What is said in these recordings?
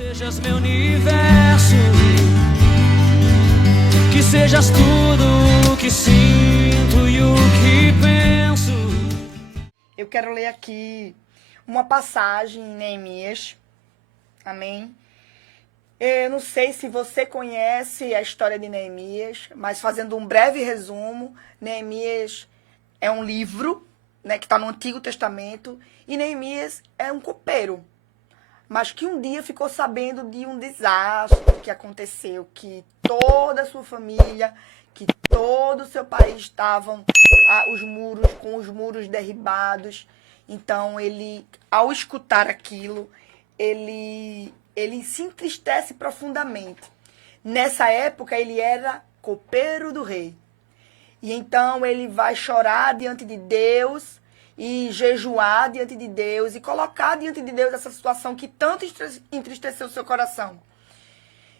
sejas meu universo, que sejas tudo o que sinto e o que penso. Eu quero ler aqui uma passagem em Neemias, amém? Eu não sei se você conhece a história de Neemias, mas fazendo um breve resumo, Neemias é um livro, né, que está no Antigo Testamento, e Neemias é um copeiro, mas que um dia ficou sabendo de um desastre que aconteceu, que toda a sua família, que todo o seu país estavam com os muros derribados. Então, ele, ao escutar aquilo, ele se entristece profundamente. Nessa época, ele era copeiro do rei. E então, ele vai chorar diante de Deus e jejuar diante de Deus e colocar diante de Deus essa situação que tanto entristeceu o seu coração.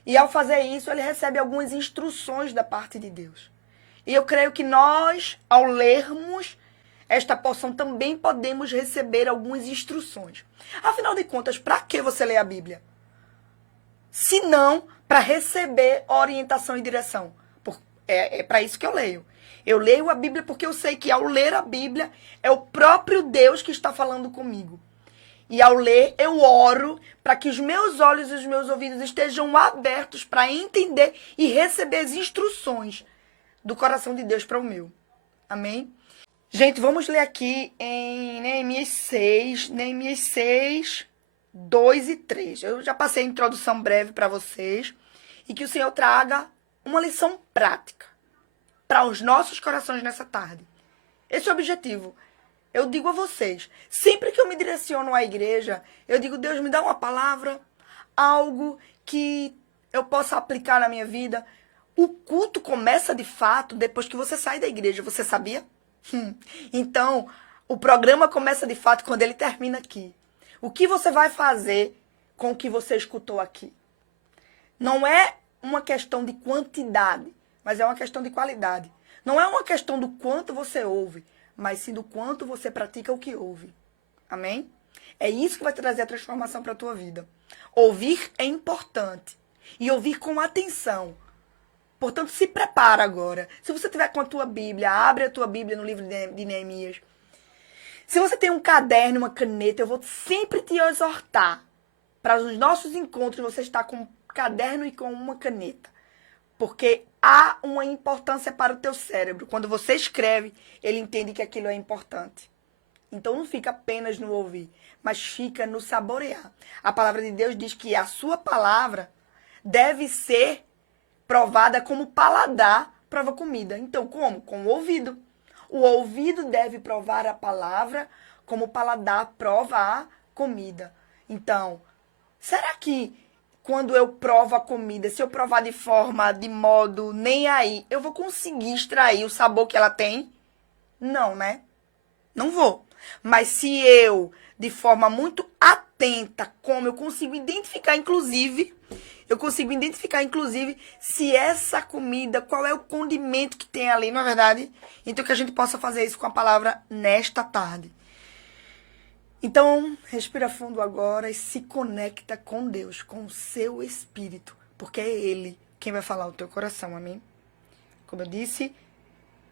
E ao fazer isso, ele recebe algumas instruções da parte de Deus. E eu creio que nós, ao lermos esta porção, também podemos receber algumas instruções. Afinal de contas, para que você lê a Bíblia? Se não para receber orientação e direção. É para isso que eu leio. Eu leio a Bíblia porque eu sei que ao ler a Bíblia é o próprio Deus que está falando comigo. E ao ler, eu oro para que os meus olhos e os meus ouvidos estejam abertos para entender e receber as instruções do coração de Deus para o meu. Amém? Gente, vamos ler aqui em Neemias 6, 2 e 3. Eu já passei a introdução breve para vocês e que o Senhor traga uma lição prática para os nossos corações nessa tarde. Esse é o objetivo. Eu digo a vocês, sempre que eu me direciono à igreja, eu digo, Deus, me dá uma palavra, algo que eu possa aplicar na minha vida. O culto começa de fato depois que você sai da igreja, você sabia? Então, o programa começa de fato quando ele termina aqui. O que você vai fazer com o que você escutou aqui? Não é uma questão de quantidade, mas é uma questão de qualidade. Não é uma questão do quanto você ouve, mas sim do quanto você pratica o que ouve. Amém? É isso que vai trazer a transformação para a tua vida. Ouvir é importante. E ouvir com atenção. Portanto, se prepara agora. Se você tiver com a tua Bíblia, abre a tua Bíblia no livro de Neemias. Se você tem um caderno, uma caneta, eu vou sempre te exortar para os nossos encontros você estar com um caderno e com uma caneta. Porque há uma importância para o teu cérebro. Quando você escreve, ele entende que aquilo é importante. Então não fica apenas no ouvir, mas fica no saborear. A palavra de Deus diz que a sua palavra deve ser provada como paladar prova comida. Então como? Com o ouvido. O ouvido deve provar a palavra como o paladar prova a comida. Então, será que quando eu provo a comida, se eu provar de modo nem aí, eu vou conseguir extrair o sabor que ela tem? Não, né? Não vou. Mas se eu, de forma muito atenta, como eu consigo identificar, inclusive, se essa comida, qual é o condimento que tem ali, não é verdade? Então, que a gente possa fazer isso com a palavra nesta tarde. Então, respira fundo agora e se conecta com Deus, com o seu espírito, porque é Ele quem vai falar o teu coração, amém? Como eu disse,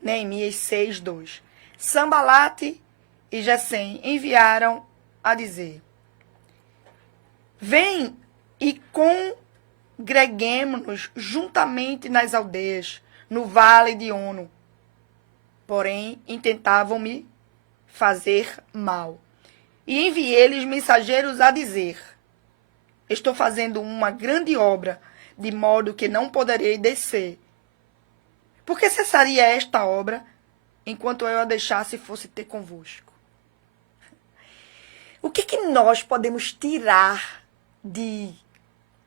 Neemias 6, 2. Sambalate e Gesem enviaram a dizer: vem e congreguemo-nos juntamente nas aldeias, no vale de Ono. Porém, intentavam me fazer mal. E enviei-lhes mensageiros a dizer: estou fazendo uma grande obra, de modo que não poderei descer. Por que cessaria esta obra, enquanto eu a deixasse e fosse ter convosco? O que nós podemos tirar de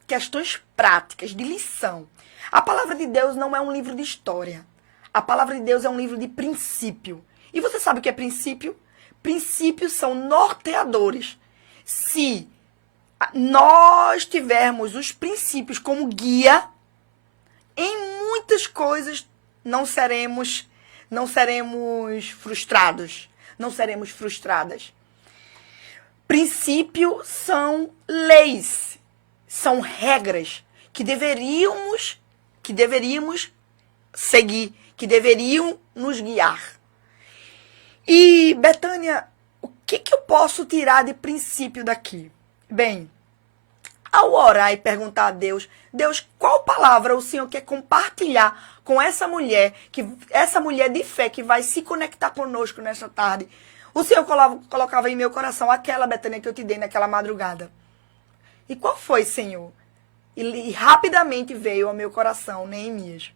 questões práticas, de lição? A palavra de Deus não é um livro de história. A palavra de Deus é um livro de princípio. E você sabe o que é princípio? Princípios são norteadores. Se nós tivermos os princípios como guia, em muitas coisas não seremos frustrados, não seremos frustradas. Princípios são leis. são regras que deveríamos seguir, que deveriam nos guiar. E, Betânia, o que eu posso tirar de princípio daqui? Bem, ao orar e perguntar a Deus, Deus, qual palavra o Senhor quer compartilhar com essa mulher de fé que vai se conectar conosco nessa tarde? O Senhor colocava em meu coração aquela, Betânia, que eu te dei naquela madrugada. E qual foi, Senhor? E rapidamente veio ao meu coração, Neemias.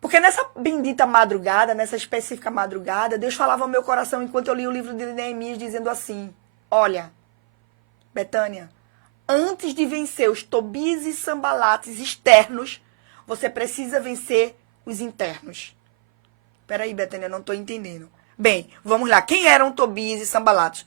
Porque nessa bendita madrugada, nessa específica madrugada, Deus falava ao meu coração enquanto eu li o livro de Neemias, dizendo assim, olha, Betânia, antes de vencer os Tobias e Sanbalates externos, você precisa vencer os internos. Peraí, Betânia, eu não estou entendendo. Bem, vamos lá. Quem eram Tobias e Sanbalates?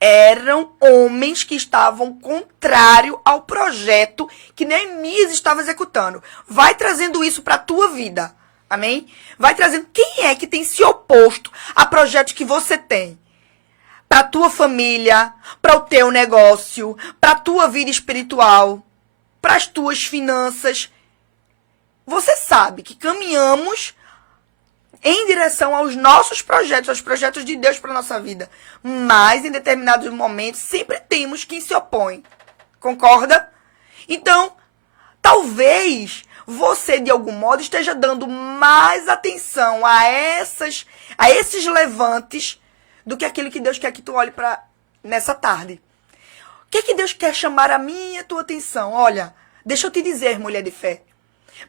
Eram homens que estavam contrário ao projeto que Neemias estava executando. Vai trazendo isso para a tua vida. Amém? Vai trazendo. Quem é que tem se oposto a projetos que você tem? Para a tua família, para o teu negócio, para a tua vida espiritual, para as tuas finanças. Você sabe que caminhamos em direção aos nossos projetos, aos projetos de Deus para a nossa vida. Mas, em determinados momentos, sempre temos quem se opõe. Concorda? Então, talvez você, de algum modo, esteja dando mais atenção a esses levantes do que aquilo que Deus quer que tu olhe para nessa tarde. O que é que Deus quer chamar a minha e a tua atenção? Olha, deixa eu te dizer, mulher de fé.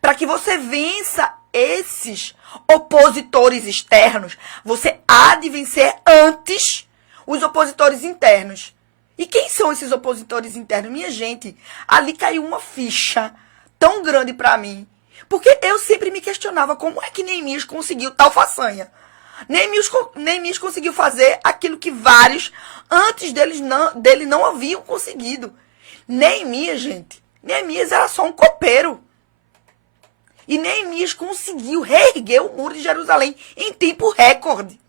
Para que você vença esses opositores externos, você há de vencer antes os opositores internos. E quem são esses opositores internos? Minha gente, ali caiu uma ficha tão grande para mim. Porque eu sempre me questionava como é que Neemias conseguiu tal façanha. Neemias conseguiu fazer aquilo que vários antes dele não haviam conseguido. Neemias, gente, Neemias era só um copeiro. E Neemias conseguiu reerguer o muro de Jerusalém em tempo recorde.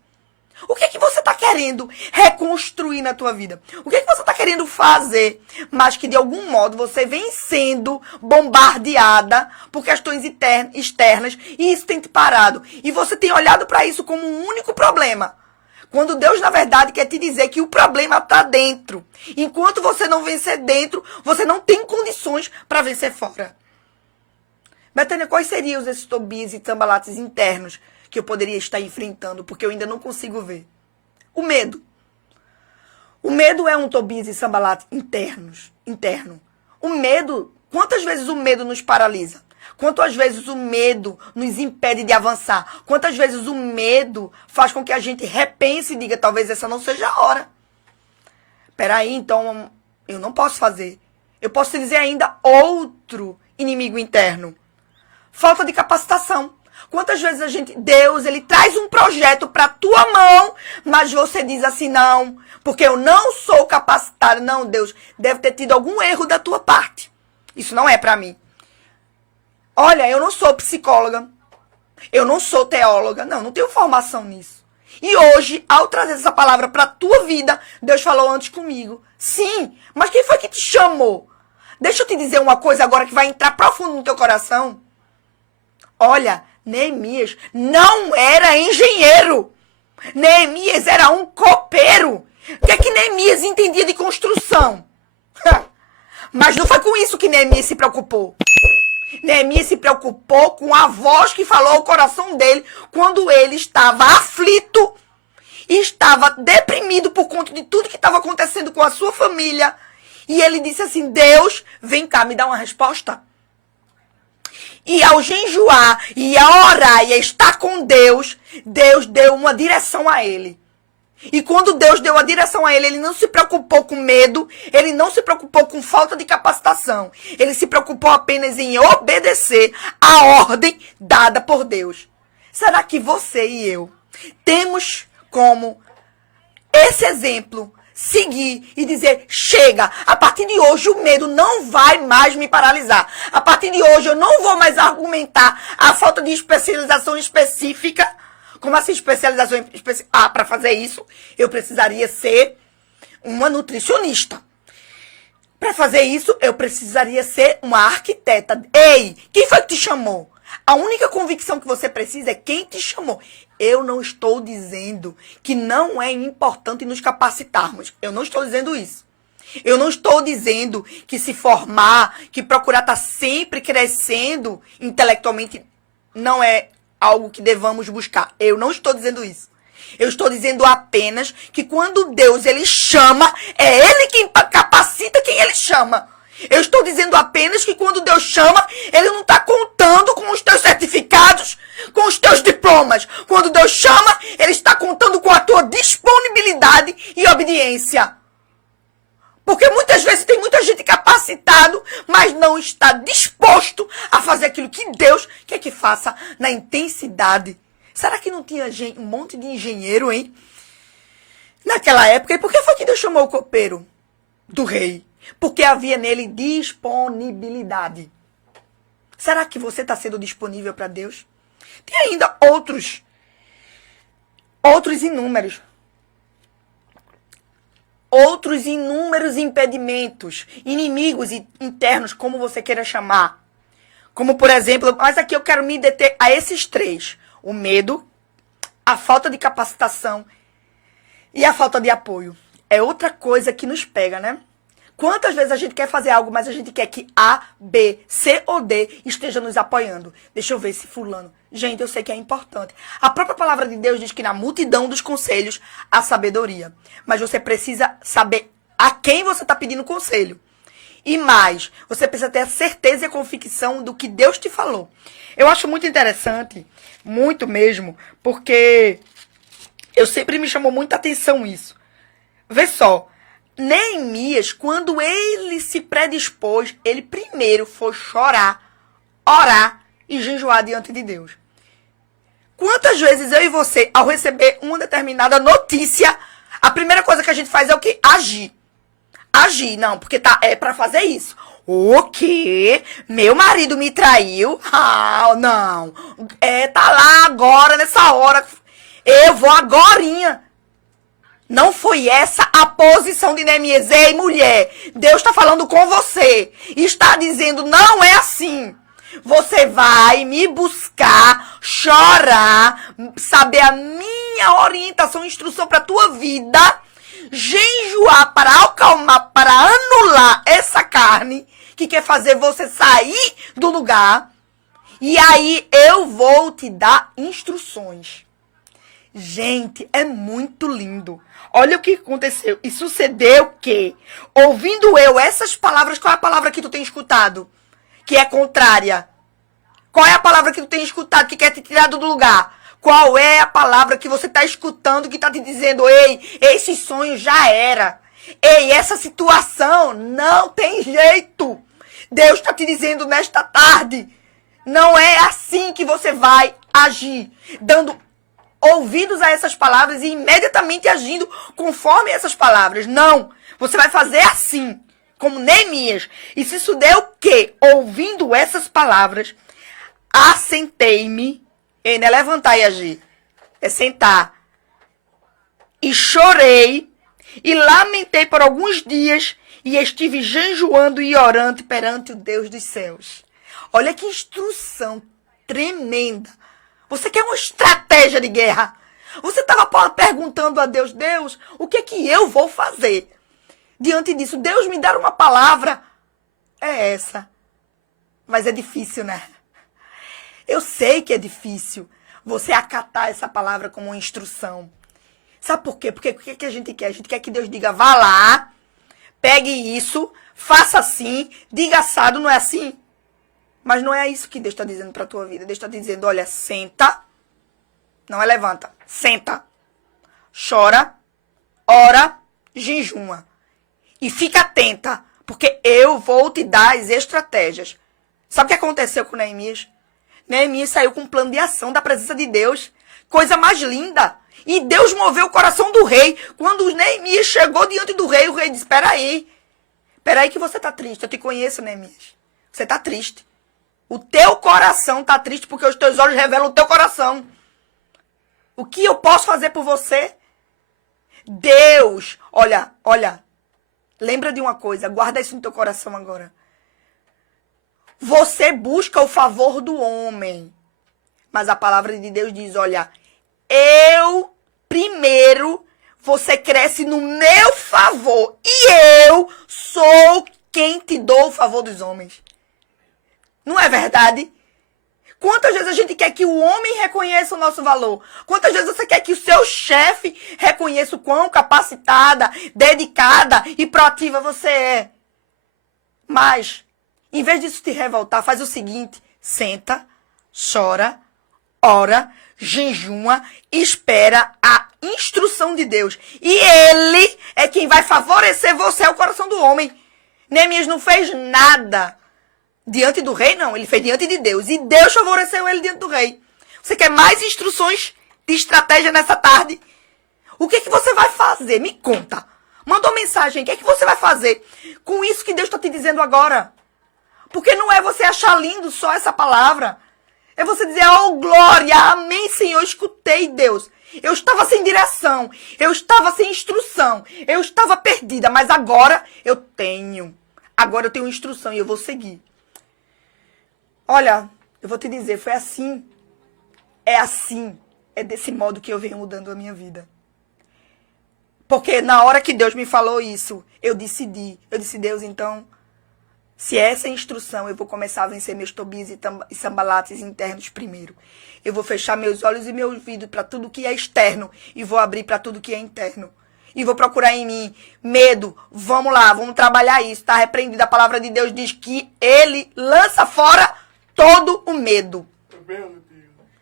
O que é que você está querendo reconstruir na tua vida? O que é que você está querendo fazer, mas que de algum modo você vem sendo bombardeada por questões externas e isso tem te parado. E você tem olhado para isso como um único problema. Quando Deus, na verdade, quer te dizer que o problema está dentro. Enquanto você não vencer dentro, você não tem condições para vencer fora. Betânia, quais seriam esses Tobias e Sanbalates internos que eu poderia estar enfrentando, porque eu ainda não consigo ver? O medo. O medo é um Tobias e Sanbalate interno. O medo, quantas vezes o medo nos paralisa? Quantas vezes o medo nos impede de avançar? Quantas vezes o medo faz com que a gente repense e diga, talvez essa não seja a hora. Peraí, então eu não posso fazer. Eu posso te dizer ainda outro inimigo interno. Falta de capacitação. Quantas vezes Deus, ele traz um projeto para tua mão, mas você diz assim, não, porque eu não sou capacitado. Não, Deus, deve ter tido algum erro da tua parte. Isso não é para mim. Olha, eu não sou psicóloga, eu não sou teóloga, não tenho formação nisso. E hoje, ao trazer essa palavra para tua vida, Deus falou antes comigo. Sim, mas quem foi que te chamou? Deixa eu te dizer uma coisa agora que vai entrar profundo no teu coração. Olha, Neemias não era engenheiro. Neemias era um copeiro. O que é que Neemias entendia de construção? Mas não foi com isso que Neemias se preocupou. Neemias se preocupou com a voz que falou ao coração dele quando ele estava aflito e estava deprimido por conta de tudo que estava acontecendo com a sua família. E ele disse assim, Deus, vem cá, me dá uma resposta. E ao jejuar, e a orar, e a estar com Deus, Deus deu uma direção a ele. E quando Deus deu a direção a ele, ele não se preocupou com medo, ele não se preocupou com falta de capacitação. Ele se preocupou apenas em obedecer a ordem dada por Deus. Será que você e eu temos como esse exemplo seguir e dizer, chega, a partir de hoje o medo não vai mais me paralisar. A partir de hoje eu não vou mais argumentar a falta de especialização específica. Como assim especialização específica? Ah, para fazer isso eu precisaria ser uma nutricionista. Para fazer isso, eu precisaria ser uma arquiteta. Ei, quem foi que te chamou? A única convicção que você precisa é quem te chamou. Eu não estou dizendo que não é importante nos capacitarmos. Eu não estou dizendo isso. Eu não estou dizendo que se formar, que procurar estar sempre crescendo intelectualmente não é algo que devamos buscar. Eu não estou dizendo isso. Eu estou dizendo apenas que quando Deus ele chama, é Ele quem capacita quem Ele chama. Eu estou dizendo apenas que quando Deus chama, Ele não está contando com os teus certificados, com os teus diplomas. Quando Deus chama, Ele está contando com a tua disponibilidade e obediência. Porque muitas vezes tem muita gente capacitado, mas não está disposto a fazer aquilo que Deus quer que faça na intensidade. Será que não tinha um monte de engenheiro, hein? Naquela época. E por que foi que Deus chamou o copeiro do rei? Porque havia nele disponibilidade. Será que você está sendo disponível para Deus? Tem ainda outros inúmeros. Outros inúmeros impedimentos, inimigos internos, como você queira chamar. Como, por exemplo, mas aqui eu quero me deter a esses três. O medo, a falta de capacitação e a falta de apoio. É outra coisa que nos pega, né? Quantas vezes a gente quer fazer algo, mas a gente quer que A, B, C ou D esteja nos apoiando. Deixa eu ver se fulano. Gente, eu sei que é importante. A própria palavra de Deus diz que na multidão dos conselhos há sabedoria. Mas você precisa saber a quem você está pedindo conselho. E mais, você precisa ter a certeza e a convicção do que Deus te falou. Eu acho muito interessante, muito mesmo, porque eu sempre me chamou muita atenção isso. Vê só, Neemias, quando ele se predispôs, ele primeiro foi chorar, orar e jejuar diante de Deus. Quantas vezes eu e você, ao receber uma determinada notícia, a primeira coisa que a gente faz é o quê? Agir. Agir, não, porque é pra fazer isso. O quê? Meu marido me traiu? Ah, não. Tá lá agora, nessa hora. Eu vou agorinha. Não foi essa a posição de Neemias. Ei, mulher, Deus está falando com você. Está dizendo, não é assim. Você vai me buscar, chorar, saber a minha orientação, instrução para a tua vida, jejuar para acalmar, para anular essa carne que quer fazer você sair do lugar. E aí eu vou te dar instruções. Gente, é muito lindo. Olha o que aconteceu. E sucedeu que, ouvindo eu essas palavras, qual é a palavra que tu tem escutado? Que é contrária. Qual é a palavra que tu tem escutado que quer te tirar do lugar? Qual é a palavra que você está escutando que está te dizendo, ei, esse sonho já era. Ei, essa situação não tem jeito. Deus está te dizendo nesta tarde, não é assim que você vai agir, dando ouvidos a essas palavras e imediatamente agindo conforme essas palavras. Não, você vai fazer assim, como Neemias. E se isso der o quê? Ouvindo essas palavras, assentei-me, não é levantar e agir, é sentar. E chorei e lamentei por alguns dias e estive jejuando e orando perante o Deus dos céus. Olha que instrução tremenda. Você quer uma estratégia de guerra? Você estava perguntando a Deus, Deus, o que é que eu vou fazer? Diante disso, Deus me dar uma palavra. É essa. Mas é difícil, né? Eu sei que é difícil você acatar essa palavra como uma instrução. Sabe por quê? Porque o que a gente quer? A gente quer que Deus diga, vá lá, pegue isso, faça assim, diga assado, não é assim? Mas não é isso que Deus está dizendo para a tua vida. Deus está dizendo, olha, senta, não é levanta, senta, chora, ora, jejuma. E fica atenta, porque eu vou te dar as estratégias. Sabe o que aconteceu com Neemias? Neemias saiu com um plano de ação da presença de Deus. Coisa mais linda. E Deus moveu o coração do rei. Quando Neemias chegou diante do rei, o rei disse, peraí que você está triste. Eu te conheço, Neemias. Você está triste. O teu coração está triste porque os teus olhos revelam o teu coração. O que eu posso fazer por você? Deus, olha, Lembra de uma coisa, guarda isso no teu coração agora. Você busca o favor do homem. Mas a palavra de Deus diz, olha, eu primeiro, você cresce no meu favor. E eu sou quem te dou o favor dos homens. Não é verdade? Quantas vezes a gente quer que o homem reconheça o nosso valor? Quantas vezes você quer que o seu chefe reconheça o quão capacitada, dedicada e proativa você é? Mas, em vez disso te revoltar, faz o seguinte. Senta, chora, ora, jejuma, espera a instrução de Deus. E Ele é quem vai favorecer você ao coração do homem. Neemias não fez nada diante do rei, não. Ele fez diante de Deus. E Deus favoreceu ele diante do rei. Você quer mais instruções de estratégia nessa tarde? O que você vai fazer? Me conta. Manda uma mensagem. O que você vai fazer com isso que Deus está te dizendo agora? Porque não é você achar lindo só essa palavra. É você dizer, oh glória, amém Senhor, escutei Deus. Eu estava sem direção. Eu estava sem instrução. Eu estava perdida. Mas agora eu tenho. Agora eu tenho instrução e eu vou seguir. Olha, eu vou te dizer, foi assim. É assim. É desse modo que eu venho mudando a minha vida. Porque na hora que Deus me falou isso, eu decidi. Eu disse, Deus, então, se essa é a instrução, eu vou começar a vencer meus Tobias e Sanbalates internos primeiro. Eu vou fechar meus olhos e meu ouvido para tudo que é externo e vou abrir para tudo que é interno. E vou procurar em mim medo. Vamos lá, vamos trabalhar isso. Está repreendido. A palavra de Deus diz que Ele lança fora todo o medo.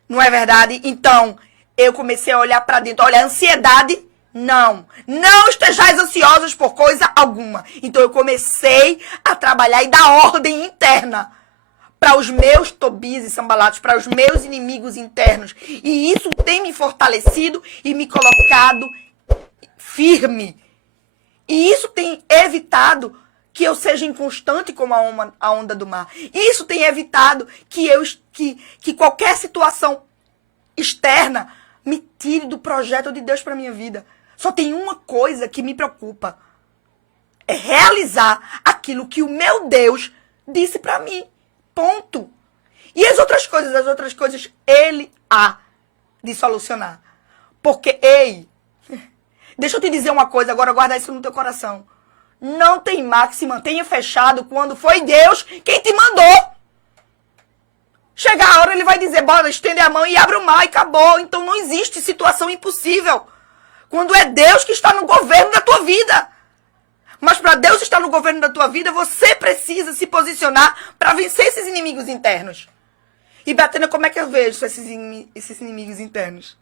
Não é verdade? Então, eu comecei a olhar para dentro. Olha, a ansiedade, não. Não estejais ansiosos por coisa alguma. Então, eu comecei a trabalhar e dar ordem interna para os meus Tobias e Sanbalates, para os meus inimigos internos. E isso tem me fortalecido e me colocado firme. E isso tem evitado que eu seja inconstante como a onda do mar. Isso tem evitado que qualquer situação externa me tire do projeto de Deus para minha vida. Só tem uma coisa que me preocupa. É realizar aquilo que o meu Deus disse para mim. Ponto. E as outras coisas, Ele há de solucionar. Porque, ei, deixa eu te dizer uma coisa, agora guarda isso no teu coração. Não tem mar que se mantenha fechado quando foi Deus quem te mandou. Chega a hora, Ele vai dizer, bora, estende a mão e abre o mar e acabou. Então não existe situação impossível. Quando é Deus que está no governo da tua vida. Mas para Deus estar no governo da tua vida, você precisa se posicionar para vencer esses inimigos internos. E, Betânia, como é que eu vejo esses inimigos internos?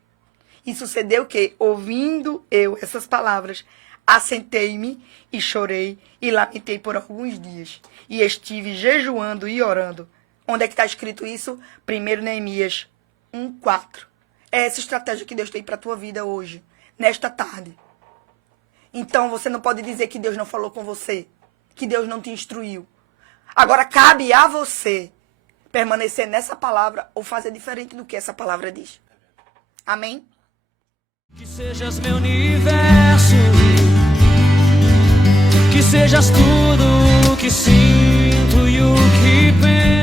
E sucedeu o quê? Ouvindo eu essas palavras, assentei-me e chorei e lamentei por alguns dias. E estive jejuando e orando. Onde é que está escrito isso? 1 Neemias 1:4. É essa estratégia que Deus tem para a tua vida hoje, nesta tarde. Então você não pode dizer que Deus não falou com você, que Deus não te instruiu. Agora cabe a você permanecer nessa palavra ou fazer diferente do que essa palavra diz. Amém? Que sejas meu universo, que sejas tudo o que sinto e o que penso.